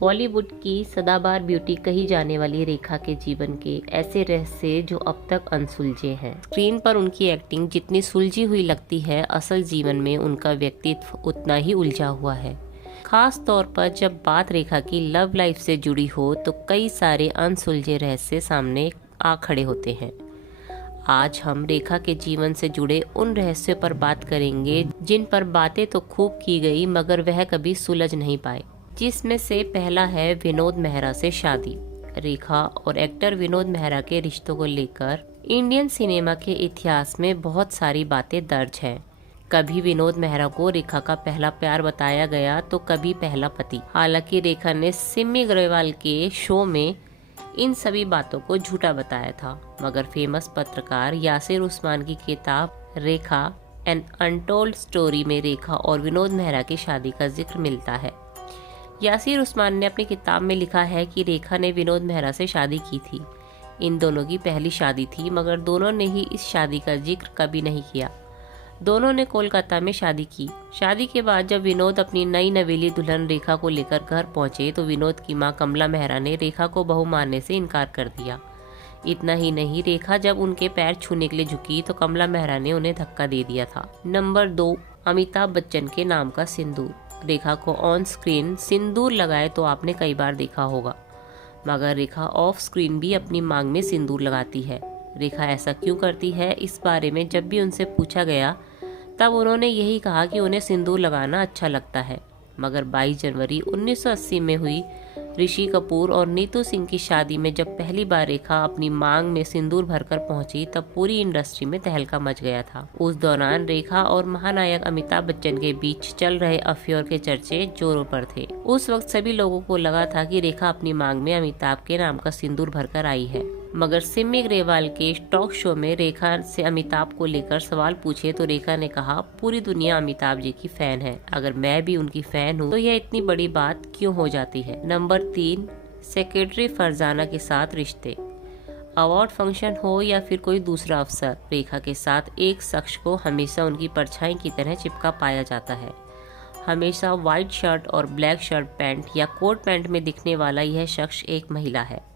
बॉलीवुड की सदाबहार ब्यूटी कही जाने वाली रेखा के जीवन के ऐसे रहस्य जो अब तक अनसुलझे हैं। स्क्रीन पर उनकी एक्टिंग जितनी सुलझी हुई लगती है, असल जीवन में उनका व्यक्तित्व उतना ही उलझा हुआ है। खास तौर पर जब बात रेखा की लव लाइफ से जुड़ी हो तो कई सारे अनसुलझे रहस्य सामने आ खड़े होते हैं। आज हम रेखा के जीवन से जुड़े उन रहस्यों पर बात करेंगे जिन पर बातें तो खूब की गई मगर वह कभी सुलझ नहीं पाए। जिसमें से पहला है विनोद मेहरा से शादी। रेखा और एक्टर विनोद मेहरा के रिश्तों को लेकर इंडियन सिनेमा के इतिहास में बहुत सारी बातें दर्ज हैं। कभी विनोद मेहरा को रेखा का पहला प्यार बताया गया तो कभी पहला पति। हालांकि रेखा ने सिमी ग्रेवाल के शो में इन सभी बातों को झूठा बताया था, मगर फेमस पत्रकार यासिर उस्मान की किताब रेखा एन अनटोल्ड स्टोरी में रेखा और विनोद मेहरा की शादी का जिक्र मिलता है। यासिर उस्मान ने अपनी किताब में लिखा है कि रेखा ने विनोद मेहरा से शादी की थी। इन दोनों की पहली शादी थी, मगर दोनों ने ही इस शादी का जिक्र कभी नहीं किया। दोनों ने कोलकाता में शादी की। शादी के बाद जब विनोद अपनी नई नवेली दुल्हन रेखा को लेकर घर पहुंचे तो विनोद की मां कमला मेहरा ने रेखा को बहू मानने से इनकार कर दिया। इतना ही नहीं, रेखा जब उनके पैर छूने के लिए झुकी तो कमला मेहरा ने उन्हें धक्का दे दिया था। नंबर 2, अमिताभ बच्चन के नाम का सिंदूर। रेखा को ऑन स्क्रीन सिंदूर लगाए तो आपने कई बार देखा होगा, मगर रेखा ऑफ स्क्रीन भी अपनी मांग में सिंदूर लगाती है। रेखा ऐसा क्यों करती है, इस बारे में जब भी उनसे पूछा गया तब उन्होंने यही कहा कि उन्हें सिंदूर लगाना अच्छा लगता है। मगर 22 जनवरी 1980 में हुई ऋषि कपूर और नीतू सिंह की शादी में जब पहली बार रेखा अपनी मांग में सिंदूर भरकर पहुंची तब पूरी इंडस्ट्री में तहलका मच गया था। उस दौरान रेखा और महानायक अमिताभ बच्चन के बीच चल रहे अफेयर के चर्चे जोरों पर थे। उस वक्त सभी लोगों को लगा था कि रेखा अपनी मांग में अमिताभ के नाम का सिंदूर भरकर आई है। मगर सिमी ग्रेवाल के टॉक शो में रेखा से अमिताभ को लेकर सवाल पूछे तो रेखा ने कहा, पूरी दुनिया अमिताभ जी की फैन है, अगर मैं भी उनकी फैन हूँ तो यह इतनी बड़ी बात क्यों हो जाती है। नंबर 3, सेक्रेटरी फरजाना के साथ रिश्ते। अवार्ड फंक्शन हो या फिर कोई दूसरा अवसर, रेखा के साथ एक शख्स को हमेशा उनकी परछाई की तरह चिपका पाया जाता है। हमेशा व्हाइट शर्ट और ब्लैक शर्ट पैंट या कोट पैंट में दिखने वाला यह शख्स एक महिला है।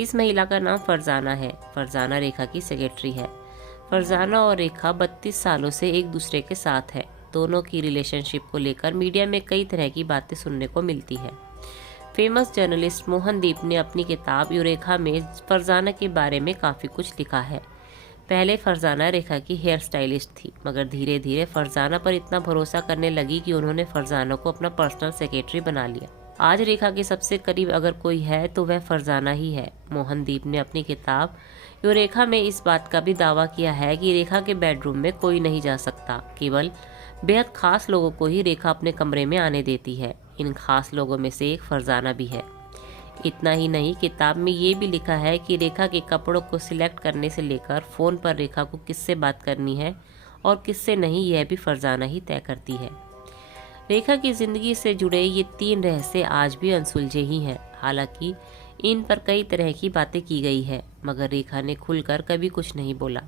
इस महिला का नाम फरजाना है। फरजाना रेखा की सेक्रेटरी है। फरजाना और रेखा 32 सालों से एक दूसरे के साथ है। दोनों की रिलेशनशिप को लेकर मीडिया में कई तरह की बातें सुनने को मिलती है। फेमस जर्नलिस्ट मोहनदीप ने अपनी किताब यूरेखा में फरजाना के बारे में काफ़ी कुछ लिखा है। पहले फरजाना रेखा की हेयर स्टाइलिस्ट थी, मगर धीरे धीरे फरजाना पर इतना भरोसा करने लगी कि उन्होंने फरजाना को अपना पर्सनल सेक्रेटरी बना लिया। आज रेखा के सबसे करीब अगर कोई है तो वह फरजाना ही है। मोहनदीप ने अपनी किताब यूरेखा में इस बात का भी दावा किया है कि रेखा के बेडरूम में कोई नहीं जा सकता, केवल बेहद खास लोगों को ही रेखा अपने कमरे में आने देती है। इन खास लोगों में से एक फरजाना भी है। इतना ही नहीं, किताब में ये भी लिखा है कि रेखा के कपड़ों को सिलेक्ट करने से लेकर फ़ोन पर रेखा को किससे बात करनी है और किससे नहीं, यह भी फरजाना ही तय करती है। रेखा की ज़िंदगी से जुड़े ये 3 रहस्य आज भी अनसुलझे ही हैं। हालांकि इन पर कई तरह की बातें की गई है, मगर रेखा ने खुलकर कभी कुछ नहीं बोला।